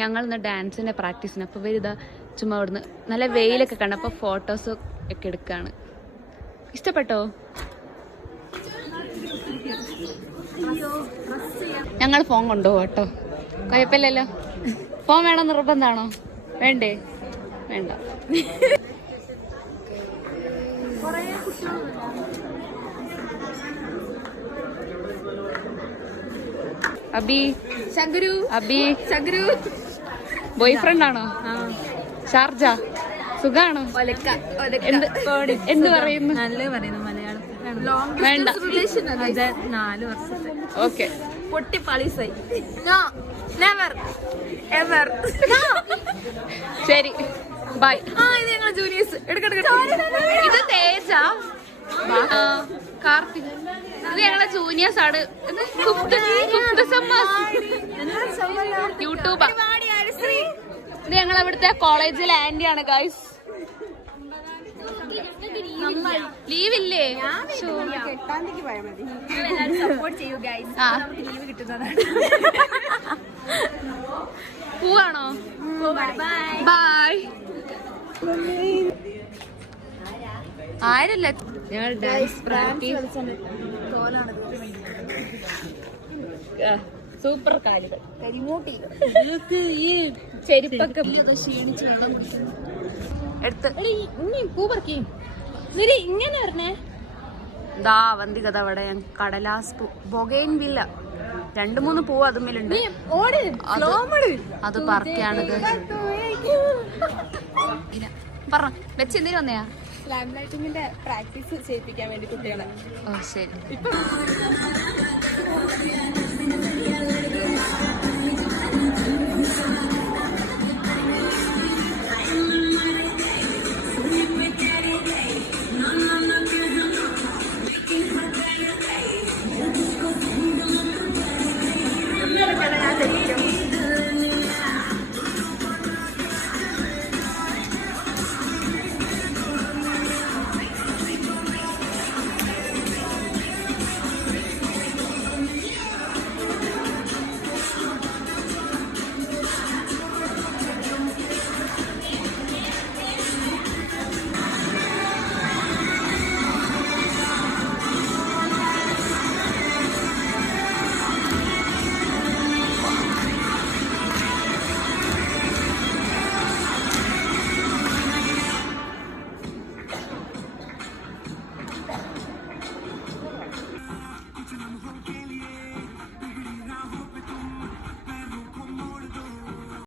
ഞങ്ങൾ ഇന്ന് ഡാൻസിന്റെ പ്രാക്ടീസിന്. അപ്പോൾ ഇവരിതാ ചുമ്മാ ഇവിടുന്ന് നല്ല വെയിലൊക്കെ കണ്ടപ്പോൾ ഫോട്ടോസ് ഒക്കെ എടുക്കുകയാണ്. ഇഷ്ടപ്പെട്ടോ? ഞങ്ങൾ ഫോൺ കൊണ്ടുപോകും കേട്ടോ, കുഴപ്പമില്ലല്ലോ. ഫോൺ വേണം നിർബന്ധമാണോ? വേണ്ടേ? വേണ്ട. അബി ശങ്കരു, അബി ശങ്കരു ബോയ് ഫ്രണ്ട് ആണോ? ഷാർജ സുഖാണോ? എന്ത് പറയുന്നു? നല്ല പറയുന്നു മലയാളം. വേണ്ട. 4 വർഷം. ഓക്കെ. പൊട്ടി പാളീസായി. ശരി, ബൈ. ഇത് ഞങ്ങളെ ജൂനിയേഴ്സ്. ഇത് തേജ, കാർത്തിക്. ഇത് ഞങ്ങളെ ജൂനിയേഴ്സ് ആണ്. യൂട്യൂബ്. ഇത് ഞങ്ങൾ അവിടുത്തെ കോളേജിലെ ആന്റി ആണ് ഗൈസ്. ലീവ് ഇല്ലേ? പോവാണോ? ബൈ. ആരല്ല ഞങ്ങൾ ഡാൻസ് പ്രാക്ടീസ്. സൂപ്പർ കാലുകൾ, ചെരുപ്പൊക്കെ എടുത്ത് പൂ പറിക്കും. ഇങ്ങനെ പറഞ്ഞേ ദാ വന്തി കഥ. അവിടെ കടലാസ് പൂ, ബൊഗൈൻ വില്ല, 2-3 പൂവ് അതുമ്മലുണ്ട്. അത് പറക്കാണിത്. പറഞ്ഞ വെച്ച് എന്തിനു വന്നയാ? സ്ലാം ലൈറ്റിംഗിന്റെ പ്രാക്ടീസ് ചെയ്യിപ്പിക്കാൻ വേണ്ടി കുട്ടികളെ. ഓ ശരി.